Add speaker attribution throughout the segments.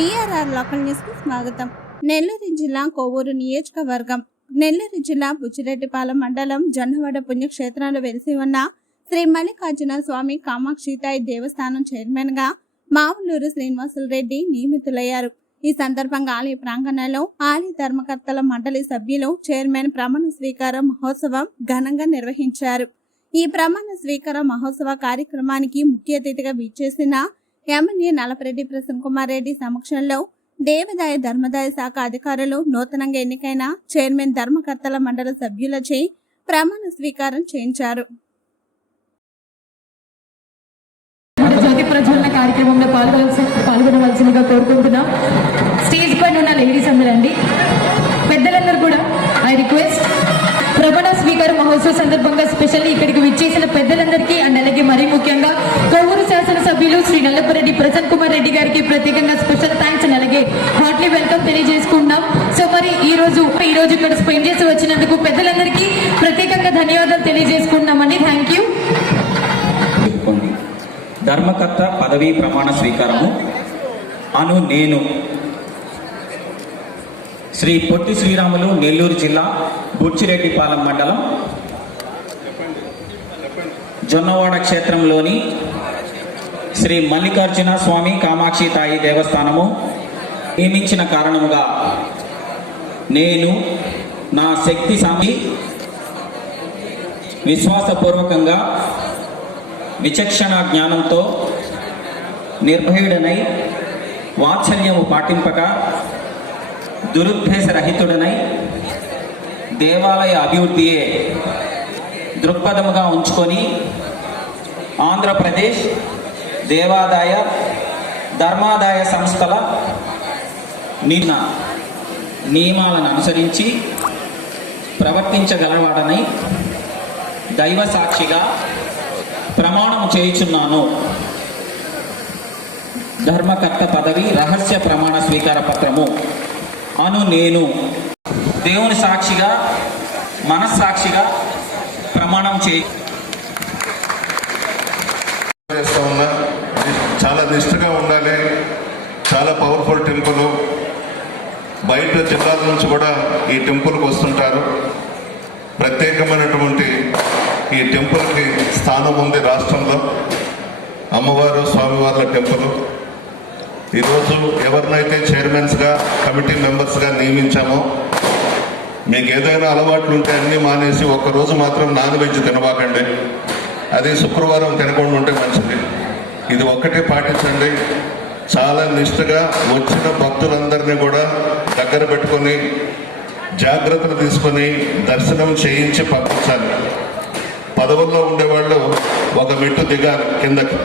Speaker 1: BRR local న్యూస్కు స్వాగతం. నెల్లూరు జిల్లా కోవూరు నియోజకవర్గం. నెల్లూరు జిల్లా బుచ్చిరెడ్డిపాలెం మండలం జొన్నవాడ పుణ్యక్షేత్రాలు వెలిసి ఉన్న శ్రీ మల్లికార్జున స్వామి కామాక్షితాయి దేవస్థానం చైర్మన్గా మావులూరు శ్రీనివాసులు రెడ్డి నియమితులయ్యారు. ఈ సందర్భంగా ఆలయ ప్రాంగణంలో ఆలయ ధర్మకర్తల మండలి సభ్యులు చైర్మన్ ప్రమాణ స్వీకార మహోత్సవం ఘనంగా నిర్వహించారు. ఈ ప్రమాణ స్వీకార మహోత్సవ కార్యక్రమానికి ముఖ్య అతిథిగా విచ్చేసిన ఎమ్మెల్యే నలపరెడ్డి ప్రసన్న కుమార్ రెడ్డి సమక్షంలో దేవాదాయ ధర్మదాయ శాఖ అధికారులు నూతనంగా ఎన్నికైన చైర్మన్ ధర్మకర్తల మండలి సభ్యులచే ప్రమాణ స్వీకారం చేయించారు.
Speaker 2: మన జ్యోతి ప్రజ్వలన కార్యక్రమంలో పాల్గొనవలసి పాల్గొనవలసిందిగా కోరుకుంటున్నాం. స్టేజ్ పైన ఉన్న లేడీస్ అందరండి పెద్దలందరూ కూడా ఐ రిక్వెస్ట్. ప్రమాణ స్వీకార మహోత్సవ సందర్భంగా స్పెషల్లీ ఇక్కడికి విచ్చేసిన పెద్దలందరికీ అండ్ అలాగే మరీ ముఖ్యంగా కొవ్వూరు సభ్యులు శ్రీ నల్లపరెడ్డి ప్రసన్న కుమార్ రెడ్డి గారికి ప్రత్యేకంగా స్పెషల్ థ్యాంక్స్ అండ్ అలాగే హార్ట్లీ వెల్కమ్ తెలియజేసుకుంటున్నాం సో మరి ఈ రోజు ఈ రోజు ఇక్కడ స్పెండ్ చేసి వచ్చినందుకు పెద్దలందరికీ ప్రత్యేకంగా ధన్యవాదాలు తెలియజేసుకుంటున్నామండి థ్యాంక్ యూ.
Speaker 3: ధర్మకర్త పదవీ ప్రమాణ స్వీకారము. అను నేను శ్రీ పొట్టి శ్రీరాములు నెల్లూరు జిల్లా బుచ్చిరెడ్డిపాలెం మండలం జొన్నవాడ క్షేత్రంలోని శ్రీ మల్లికార్జున స్వామి కామాక్షి తాయి దేవస్థానము నియమించిన కారణముగా నేను నా శక్తి సామి విశ్వాసపూర్వకంగా విచక్షణ జ్ఞానంతో నిర్భయుడనై వాత్సల్యము పాటింపక దురుద్దేశరహితుడనై దేవాలయ అభివృద్ధియే దృక్పథముగా ఉంచుకొని ఆంధ్రప్రదేశ్ దేవాదాయ ధర్మాదాయ సంస్థల నిన్న నియమాలను అనుసరించి ప్రవర్తించగలవాడని దైవ సాక్షిగా ప్రమాణం చేయుచున్నాను. ధర్మకర్త పదవి రహస్య ప్రమాణ స్వీకార పత్రము. అను నేను దేవుని సాక్షిగా మనస్సాక్షిగా ప్రమాణం చేయి
Speaker 4: చేస్తూ ఉన్నా బెస్ట్గా ఉండాలి. చాలా పవర్ఫుల్ టెంపుల్ బయట జిల్లాల నుంచి కూడా ఈ టెంపుల్కి వస్తుంటారు. ప్రత్యేకమైనటువంటి ఈ టెంపుల్కి స్థానం ఉంది రాష్ట్రంలో. అమ్మవారు స్వామివార్ల టెంపుల్ ఈరోజు ఎవరినైతే చైర్మన్స్గా కమిటీ మెంబర్స్గా నియమించామో మీకు ఏదైనా అలవాట్లు ఉంటే అన్నీ మానేసి ఒక్కరోజు మాత్రం నాన్ వెజ్ తినబాకండి. అది శుక్రవారం తినకుండా ఉంటే మంచిది. ఇది ఒక్కటే పాటించండి. చాలా నిష్ఠగా వచ్చిన భక్తులందరినీ కూడా దగ్గర పెట్టుకొని జాగ్రత్తలు తీసుకొని దర్శనం చేయించి పంపించాలి. పదవుల్లో ఉండేవాళ్ళు ఒక మెట్టు దిగారు కిందకి.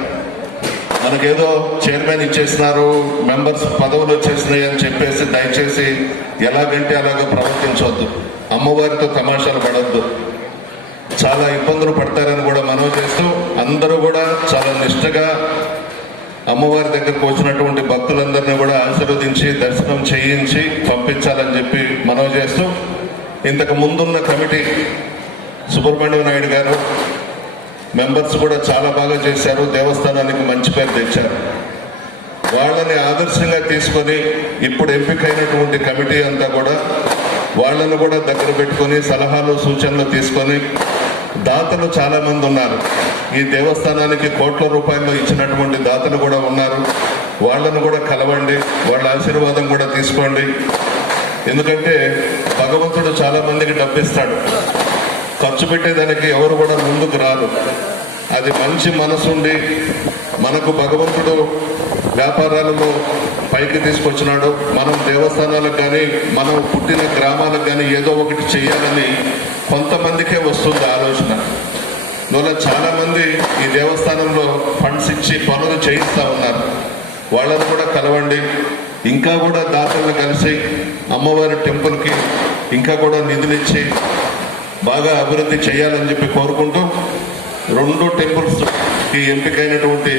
Speaker 4: మనకేదో చైర్మన్ ఇచ్చేసినారు మెంబర్స్ పదవులు వచ్చేసినాయి అని చెప్పేసి దయచేసి ఎలాగంటే అలాగ ప్రవర్తించవద్దు అమ్మవారితో తమాషాలు పడద్దు. చాలా ఇబ్బందులు పడతారని కూడా మనవి చేస్తూ అందరూ కూడా చాలా నిష్టగా అమ్మవారి దగ్గరకు వచ్చినటువంటి భక్తులందరినీ కూడా ఆశీర్వదించి దర్శనం చేయించి పంపించాలని చెప్పి మనవి చేస్తూ ఇంతకు ముందున్న కమిటీ సుబ్రహ్మణ్యం నాయుడు గారు మెంబర్స్ కూడా చాలా బాగా చేశారు. దేవస్థానానికి మంచి పేరు తెచ్చారు. వాళ్ళని ఆదర్శంగా తీసుకొని ఇప్పుడు ఎంపికైనటువంటి కమిటీ అంతా కూడా వాళ్ళను కూడా దగ్గర పెట్టుకొని సలహాలు సూచనలు తీసుకొని దాతలు చాలామంది ఉన్నారు. ఈ దేవస్థానానికి కోట్ల రూపాయలు ఇచ్చినటువంటి దాతలు కూడా ఉన్నారు. వాళ్ళను కూడా కలవండి వాళ్ళ ఆశీర్వాదం కూడా తీసుకోండి. ఎందుకంటే భగవంతుడు చాలామందికి డబ్బిస్తాడు. ఖర్చు పెట్టేదానికి ఎవరు కూడా ముందుకు రారు. అది మంచి మనసుండి మనకు భగవంతుడు వ్యాపారాలలో పైకి తీసుకొచ్చినాడు. మనం దేవస్థానాలకు కానీ మనం పుట్టిన గ్రామాలకు కానీ ఏదో ఒకటి చేయాలని కొంతమందికే వస్తుంది ఆలోచన. అందువల్ల చాలామంది ఈ దేవస్థానంలో ఫండ్స్ ఇచ్చి పనులు చేయిస్తూ ఉన్నారు. వాళ్ళని కూడా కలవండి. ఇంకా కూడా దాతలను కలిసి అమ్మవారి టెంపుల్కి ఇంకా కూడా నిధులు ఇచ్చి బాగా అభివృద్ధి చేయాలని చెప్పి కోరుకుంటూ రెండు టెంపుల్స్ ఈ ఎంపికైనటువంటి